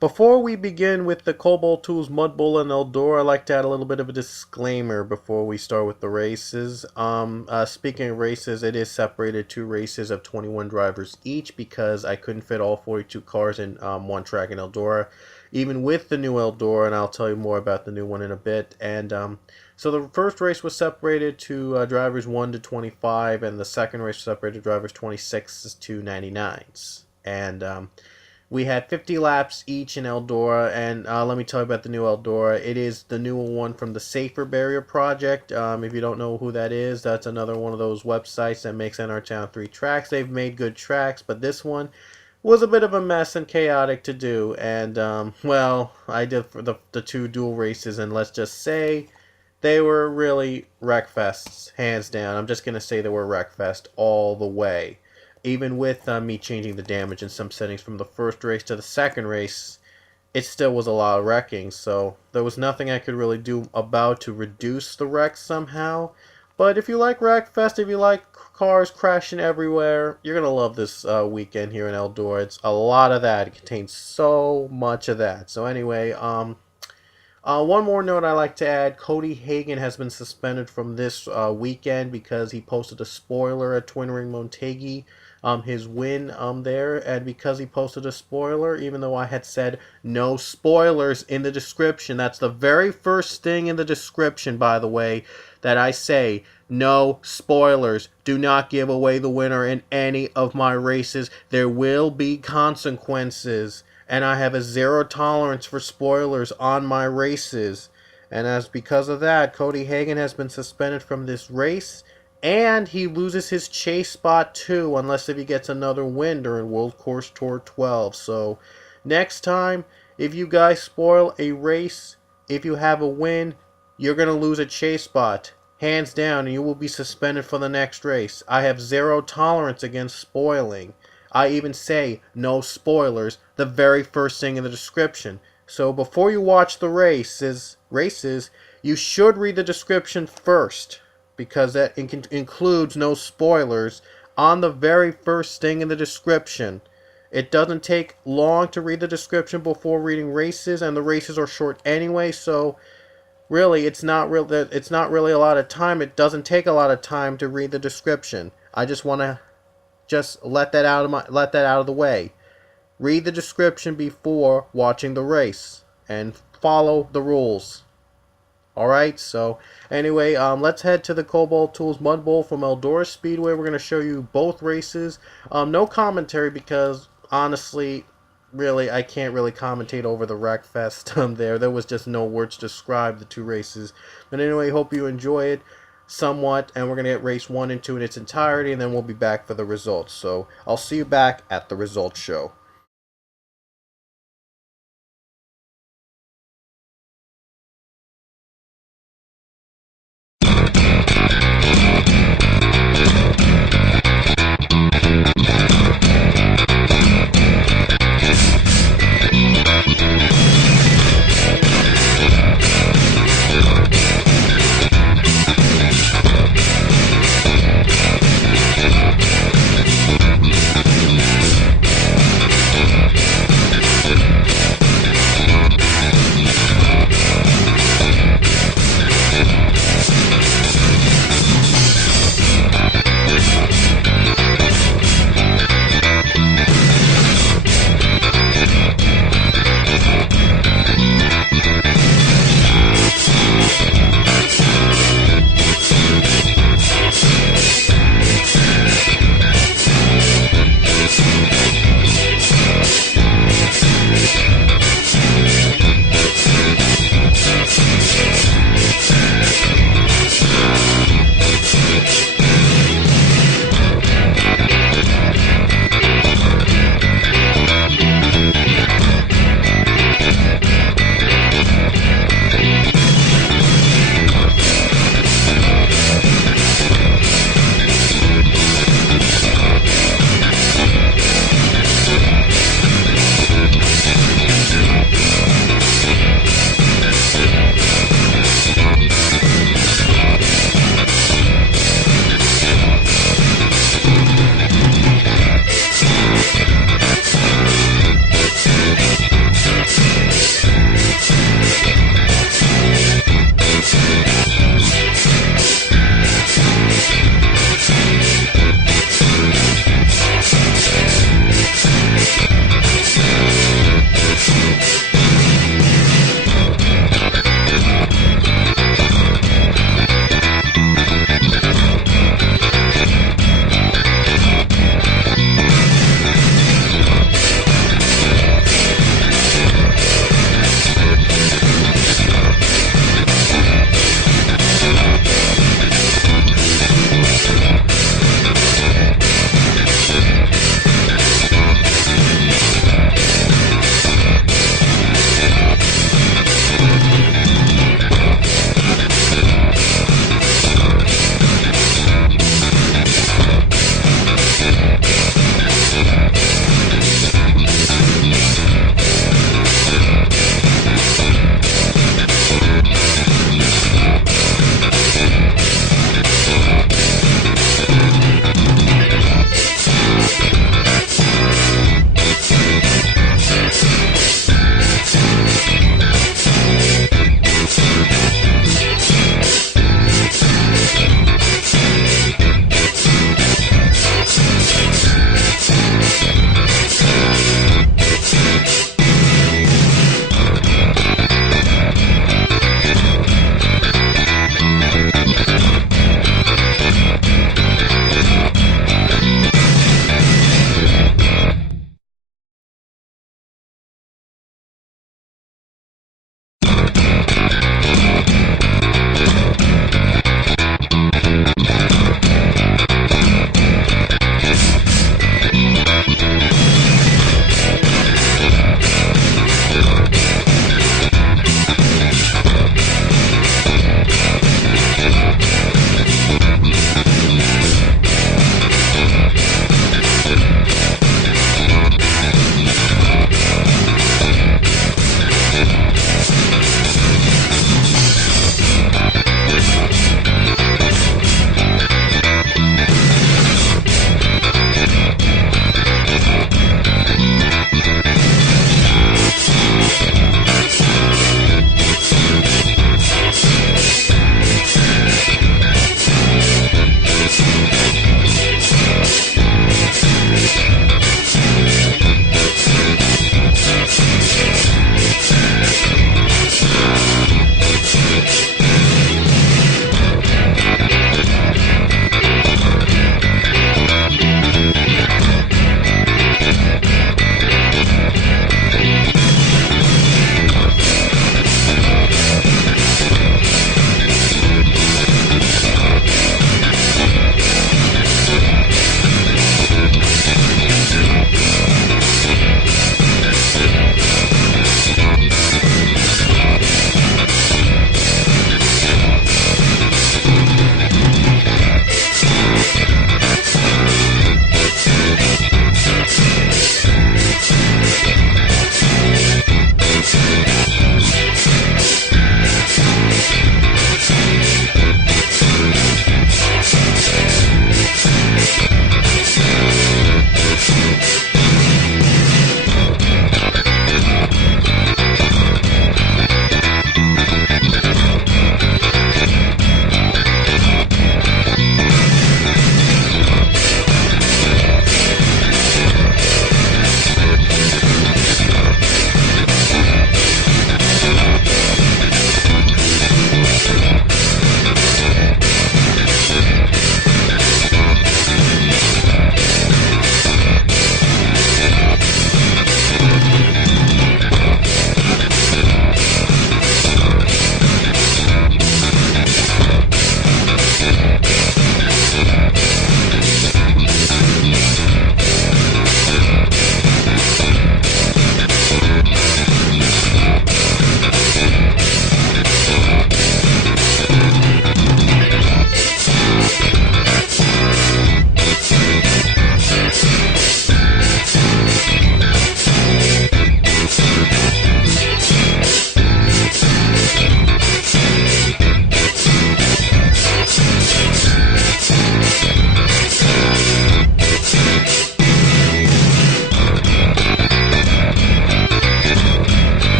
Before we begin with the Cobalt Tools Mud Bull and Eldora, I'd like to add a little bit of a disclaimer before we start with the races. Speaking of races, it is separated two races of 21 drivers each because I couldn't fit all 42 cars in one track in Eldora, even with the new Eldora, and I'll tell you more about the new one in a bit. And so the first race was separated to drivers 1 to 25, and the second race was separated to drivers 26 to 99s. And we had 50 laps each in Eldora, and let me tell you about the new Eldora. It is the new one from the Safer Barrier Project. If you don't know who that is, that's another one of those websites that makes NR Town 3 tracks. They've made good tracks, but this one was a bit of a mess and chaotic to do. And, well, I did for the two dual races, and let's just say they were really wreckfests, hands down. I'm just going to say they were wreckfest all the way. Even with me changing the damage in some settings from the first race to the second race, it still was a lot of wrecking. So there was nothing I could really do about to reduce the wrecks somehow. But if you like Wreckfest, if you like cars crashing everywhere, you're going to love this weekend here in Eldora. It's a lot of that. It contains so much of that. So anyway, one more note I like to add. Cody Hagan has been suspended from this weekend because he posted a spoiler at Twin Ring Montegi, his win there, and because he posted a spoiler, even though I had said no spoilers in the description, that's the very first thing in the description, by the way, that I say, no spoilers. Do not give away the winner in any of my races. There will be consequences. And I have a zero tolerance for spoilers on my races. And because of that, Cody Hagan has been suspended from this race. And he loses his chase spot too, unless if he gets another win during World Course Tour 12. So next time, if you guys spoil a race, if you have a win, you're going to lose a chase spot. Hands down, and you will be suspended for the next race. I have zero tolerance against spoiling. I even say no spoilers the very first thing in the description. So before you watch the races, you should read the description first, because that includes no spoilers on the very first thing in the description. It doesn't take long to read the description before reading races, and the races are short anyway, so really it's not really a lot of time. It doesn't take a lot of time to read the description. I just want to let that out of the way. Read the description before watching the race and follow the rules. Alright, so anyway, let's head to the Cobalt Tools Mud Bowl from Eldora Speedway. We're going to show you both races. No commentary because, honestly, really, I can't really commentate over the Wreckfest there. There was just no words to describe the two races. But anyway, hope you enjoy it somewhat, and we're going to get race 1 and 2 in its entirety, and then we'll be back for the results. So I'll see you back at the results show.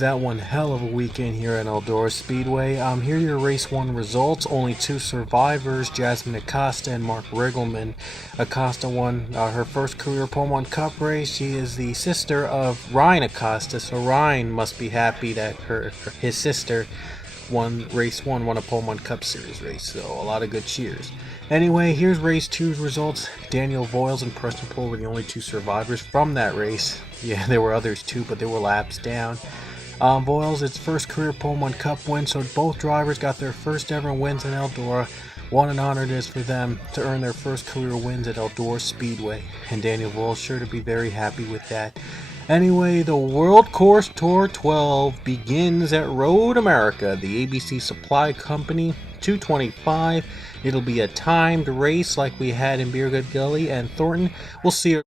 was that one hell of a weekend here at Eldora Speedway. Here are your race 1 results. Only 2 survivors, Jasmine Acosta and Mark Riggleman. Acosta won her first career Pole 1 Cup race. She is the sister of Ryan Acosta, so Ryan must be happy that his sister won race 1, won a Pole 1 Cup Series race, so a lot of good cheers. Anyway, here's race 2's results. Daniel Voiles and Preston Poole were the only 2 survivors from that race. Yeah, there were others too, but they were laps down. Voiles, its first career Pole 1 Cup win, so both drivers got their first ever wins in Eldora. What an honor it is for them to earn their first career wins at Eldora Speedway, and Daniel Voiles sure to be very happy with that. Anyway, the World Course Tour 12 begins at Road America, the ABC Supply Company, 225. It'll be a timed race like we had in Beergood Gully and Thornton. We'll see